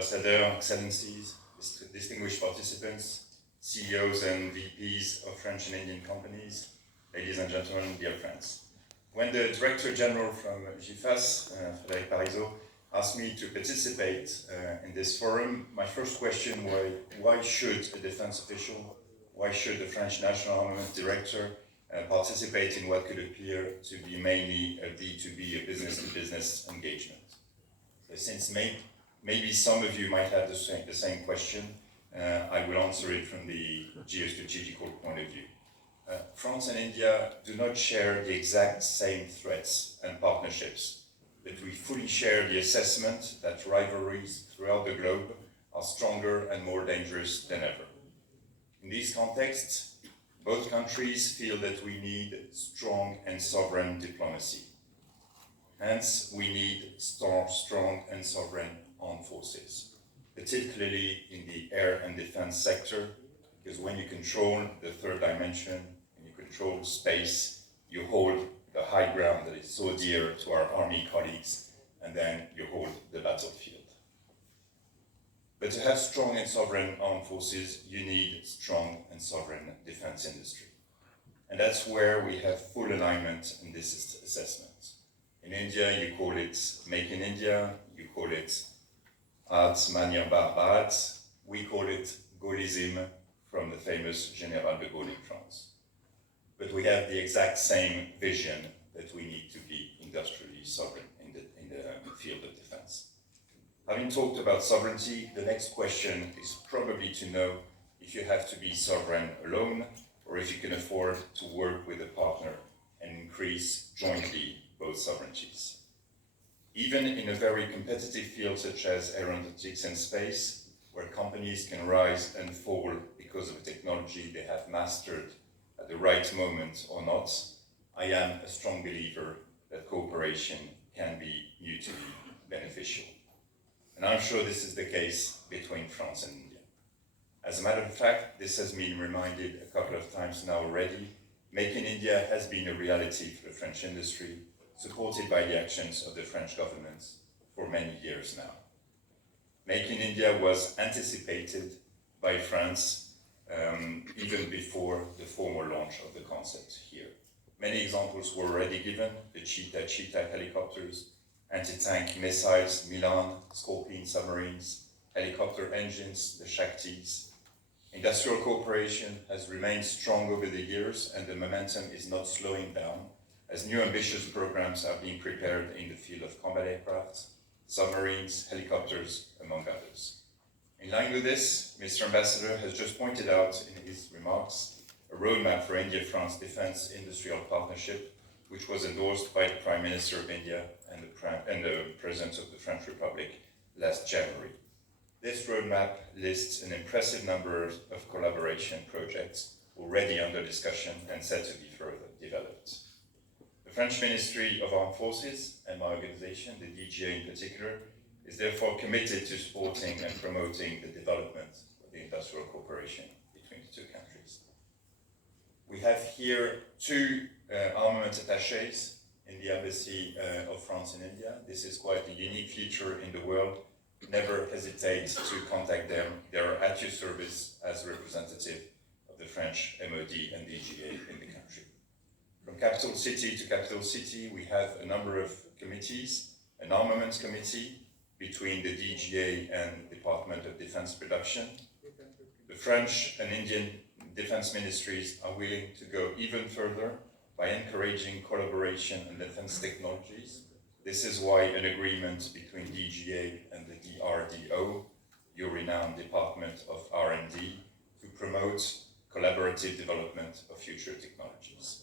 Ambassador, Excellencies, distinguished participants, CEOs and VPs of French and Indian companies, ladies and gentlemen, dear friends. When the Director General from GIFAS, Frédéric Parisot, asked me to participate in this forum, my first question was, why should a defense official, why should the French National Armaments Director participate in what could appear to be mainly a B2B, a business-to-business engagement? So since maybe some of you might have the same question, I will answer it from the geostrategical point of view. France and India do not share the exact same threats and partnerships, but we fully share the assessment that rivalries throughout the globe are stronger and more dangerous than ever. In these contexts, both countries feel that we need strong and sovereign diplomacy. Hence, we need strong and sovereign armed forces, particularly in the air and defense sector, because when you control the third dimension, and you control space, you hold the high ground that is so dear to our army colleagues, and then you hold the battlefield. But to have strong and sovereign armed forces, you need strong and sovereign defense industry. And that's where we have full alignment in this assessment. In India, you call it Make in India, you call it At Manière Barbare, we call it Gaullisme from the famous Général de Gaulle in France. But we have the exact same vision that we need to be industrially sovereign in the field of defense. Having talked about sovereignty, the next question is probably to know if you have to be sovereign alone or if you can afford to work with a partner and increase jointly both sovereignties. Even in a very competitive field such as aeronautics and space, where companies can rise and fall because of a technology they have mastered at the right moment or not, I am a strong believer that cooperation can be mutually beneficial. And I'm sure this is the case between France and India. As a matter of fact, this has been reminded a couple of times now already. Make in India has been a reality for the French industry, supported by the actions of the French government for many years now. Make in India was anticipated by France even before the formal launch of the concept here. Many examples were already given: the Cheetah helicopters, anti-tank missiles, Milan, Scorpion submarines, helicopter engines, the Shaktis. Industrial cooperation has remained strong over the years, and the momentum is not slowing down, as new ambitious programs are being prepared in the field of combat aircraft, submarines, helicopters, among others. In line with this, Mr. Ambassador has just pointed out in his remarks a roadmap for India-France Defense Industrial Partnership, which was endorsed by the Prime Minister of India and the President of the French Republic last January. This roadmap lists an impressive number of collaboration projects already under discussion and set to be further developed. The French Ministry of Armed Forces, and my organization, the DGA in particular, is therefore committed to supporting and promoting the development of the industrial cooperation between the two countries. We have here two armament attachés in the Embassy of France in India. This is quite a unique feature in the world. Never hesitate to contact them. They are at your service as representative of the French MOD and DGA in the country. From capital city to capital city, we have a number of committees: an armaments committee between the DGA and Department of Defense Production. The French and Indian defense ministries are willing to go even further by encouraging collaboration in defense technologies. This is why an agreement between DGA and the DRDO, your renowned Department of R&D, to promote collaborative development of future technologies.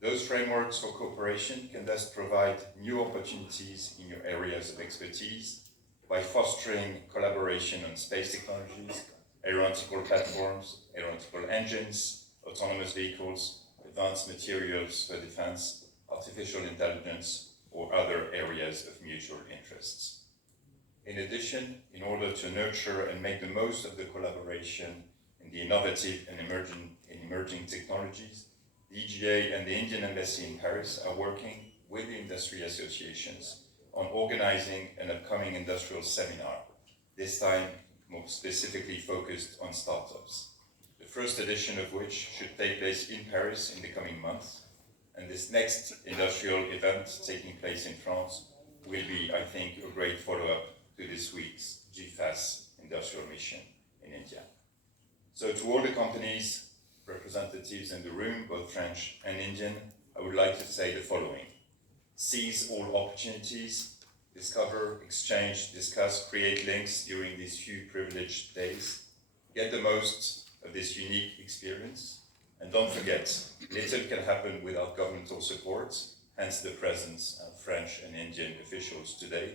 Those frameworks for cooperation can thus provide new opportunities in your areas of expertise by fostering collaboration on space technologies, aeronautical platforms, aeronautical engines, autonomous vehicles, advanced materials for defense, artificial intelligence, or other areas of mutual interests. In addition, in order to nurture and make the most of the collaboration in the innovative and emerging technologies, the DGA and the Indian Embassy in Paris are working with the industry associations on organizing an upcoming industrial seminar this time more specifically focused on startups. The first edition of which should take place in Paris in the coming months, and this next industrial event taking place in France will be, I think, a great follow-up to this week's GIFAS industrial mission in India. So to all the companies, representatives in the room, both French and Indian, I would like to say the following. Seize all opportunities, discover, exchange, discuss, create links during these few privileged days. Get the most of this unique experience. And don't forget, little can happen without governmental support, hence the presence of French and Indian officials today.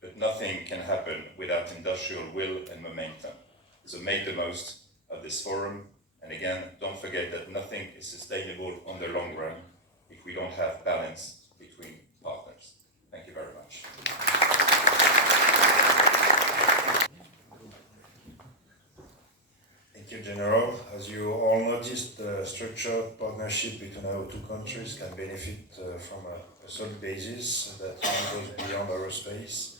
But nothing can happen without industrial will and momentum. So make the most of this forum. And again, don't forget that nothing is sustainable on the long run if we don't have balance between partners. Thank you very much. Thank you, General. As you all noticed, the structured partnership between our two countries can benefit from a solid basis that goes beyond aerospace.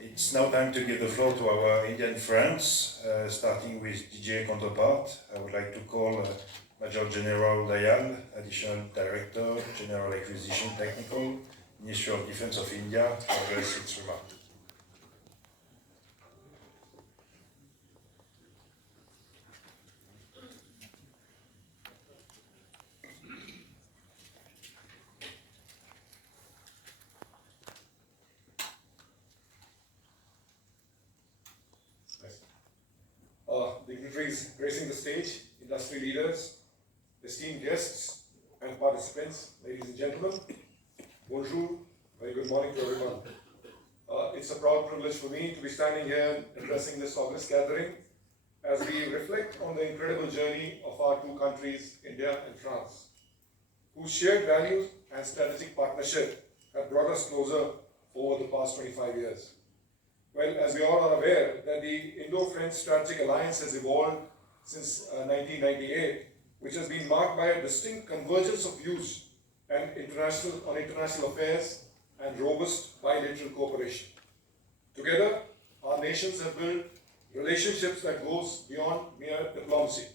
It's now time to give the floor to our Indian friends, starting with DGA counterpart. I would like to call Major General Dayal, Additional Director, General Acquisition Technical, Ministry of Defense of India, to address its remarks. Dignitaries gracing the stage, industry leaders, esteemed guests and participants, ladies and gentlemen, bonjour, very good morning to everyone. It's a proud privilege for me to be standing here addressing this august gathering as we reflect on the incredible journey of our two countries, India and France, whose shared values and strategic partnership have brought us closer over the past 25 years. Well, as we all are aware, that the Indo-French strategic alliance has evolved since 1998, which has been marked by a distinct convergence of views and international affairs and robust bilateral cooperation. Together, our nations have built relationships that goes beyond mere diplomacy,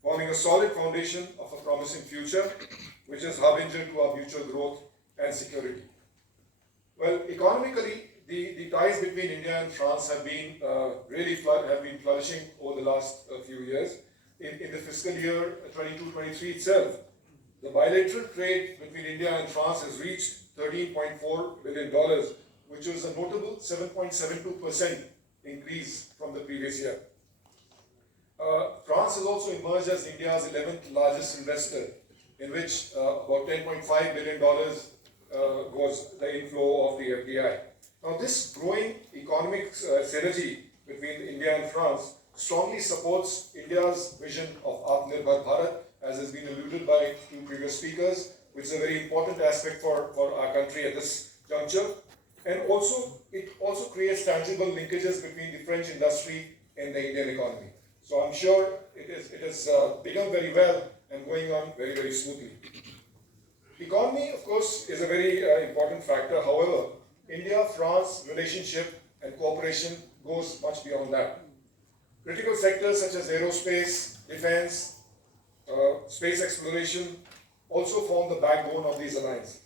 forming a solid foundation of a promising future, which is harbinger to our mutual growth and security. Well, economically, the ties between India and France have been flourishing over the last few years. In the fiscal year 22-23 itself, the bilateral trade between India and France has reached $13.4 billion, which is a notable 7.72% increase from the previous year. France has also emerged as India's 11th largest investor, in which about $10.5 billion was the inflow of the FDI. Now, this growing economic synergy between India and France strongly supports India's vision of Atmanirbhar Bharat, as has been alluded by two previous speakers, which is a very important aspect for our country at this juncture. And also, it also creates tangible linkages between the French industry and the Indian economy. So I'm sure it has begun very well and going on very, very smoothly. Economy, of course, is a very important factor. However, India-France relationship and cooperation goes much beyond that. Critical sectors such as aerospace, defense, space exploration also form the backbone of these alliances,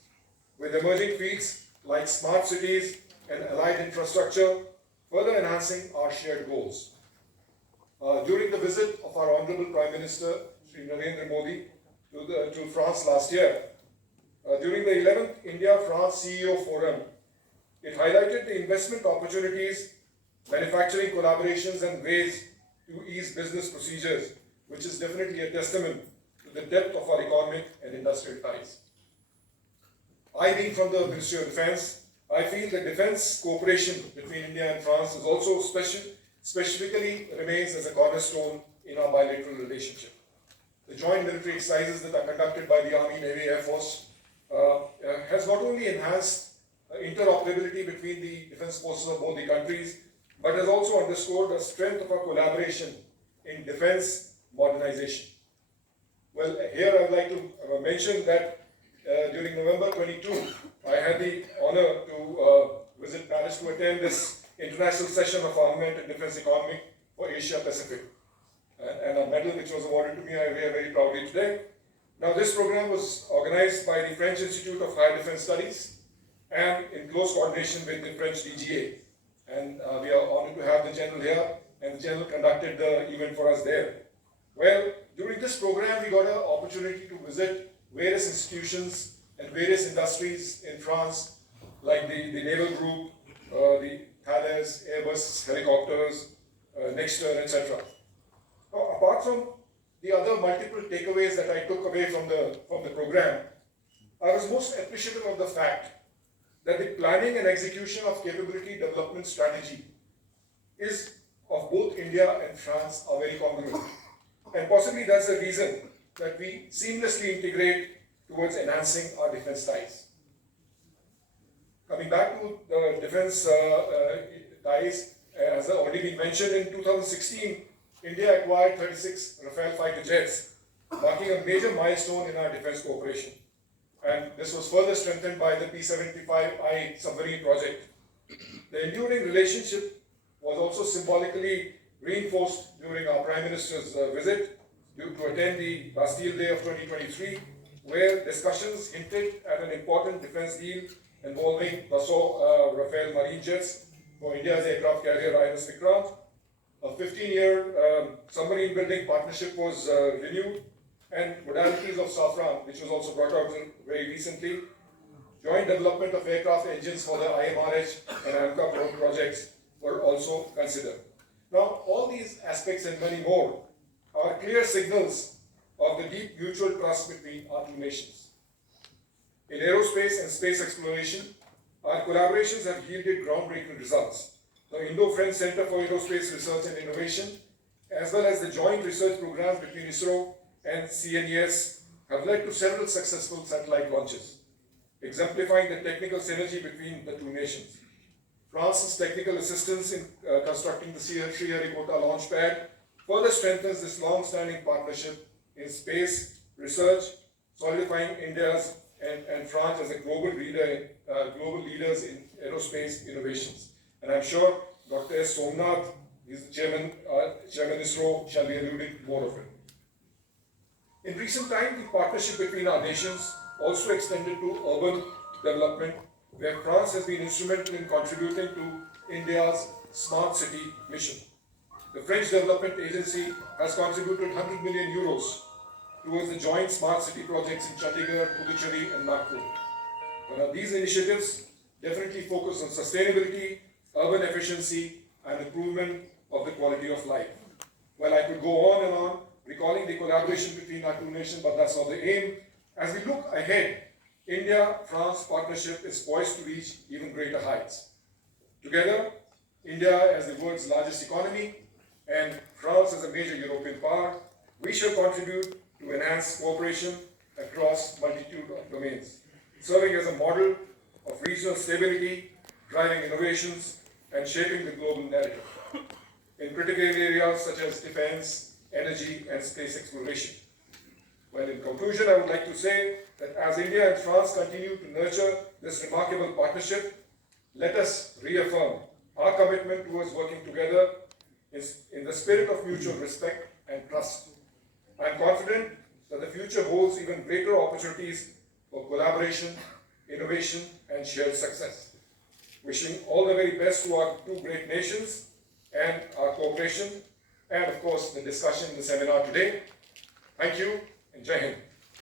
with emerging fields like smart cities and allied infrastructure further enhancing our shared goals. During the visit of our Honorable Prime Minister, Shri Narendra Modi, to France last year, during the 11th India-France CEO Forum, it highlighted the investment opportunities, manufacturing collaborations and ways to ease business procedures, which is definitely a testament to the depth of our economic and industrial ties. I, being from the Ministry of Defense, I feel that defense cooperation between India and France is also specifically remains as a cornerstone in our bilateral relationship. The joint military exercises that are conducted by the Army, Navy, Air Force has not only enhanced interoperability between the defense forces of both the countries, but has also underscored the strength of our collaboration in defense modernization. Well, here I would like to mention that during November 22, I had the honor to visit Paris to attend this International Session of Armament and Defense Economy for Asia Pacific. And a medal which was awarded to me, I wear very proudly today. Now, this program was organized by the French Institute of Higher Defense Studies and in close coordination with the French DGA. And we are honored to have the General here, and the General conducted the event for us there. Well, during this program, we got an opportunity to visit various institutions and various industries in France, like the Naval Group, the Thales, Airbus helicopters, Nexter, etc. Now, apart from the other multiple takeaways that I took away from the program, I was most appreciative of the fact that the planning and execution of capability development strategy is of both India and France are very congruent. And possibly that's the reason that we seamlessly integrate towards enhancing our defense ties. Coming back to the defense ties, as already been mentioned, in 2016, India acquired 36 Rafale fighter jets, marking a major milestone in our defense cooperation. And this was further strengthened by the P-75I submarine project. The enduring relationship was also symbolically reinforced during our Prime Minister's visit to attend the Bastille Day of 2023, where discussions hinted at an important defense deal involving Dassault Rafale marine jets for India's aircraft carrier INS Vikrant. A 15-year submarine building partnership was renewed, and modalities of SAFRAN, which was also brought out very recently, joint development of aircraft engines for the IMRH and AMCA projects were also considered. Now, all these aspects and many more are clear signals of the deep mutual trust between our two nations. In aerospace and space exploration, our collaborations have yielded groundbreaking results. The Indo-French Center for Aerospace Research and Innovation, as well as the joint research programs between ISRO and CNES, have led to several successful satellite launches, exemplifying the technical synergy between the two nations. France's technical assistance in constructing the Sriharikota launch pad further strengthens this long-standing partnership in space research, solidifying India's and France as a global leaders in aerospace innovations. And I'm sure Dr. S. Somnath, he's the chairman ISRO, shall be alluding to more of it. In recent times, the partnership between our nations also extended to urban development, where France has been instrumental in contributing to India's smart city mission. The French Development Agency has contributed 100 million euros towards the joint smart city projects in Chandigarh, Puducherry and Nagpur. These initiatives definitely focus on sustainability, urban efficiency and improvement of the quality of life. Well, I could go on and on, recalling the collaboration between our two nations, but that's not the aim. As we look ahead, India-France partnership is poised to reach even greater heights. Together, India as the world's largest economy and France as a major European power, we shall contribute to enhance cooperation across multitude of domains, serving as a model of regional stability, driving innovations, and shaping the global narrative in critical areas such as defense, energy, and space exploration. Well, in conclusion, I would like to say that as India and France continue to nurture this remarkable partnership, let us reaffirm our commitment towards working together in the spirit of mutual respect and trust. I am confident that the future holds even greater opportunities for collaboration, innovation, and shared success. Wishing all the very best to our two great nations and our cooperation, and of course the discussion in the seminar today. Thank you and Jai Hind.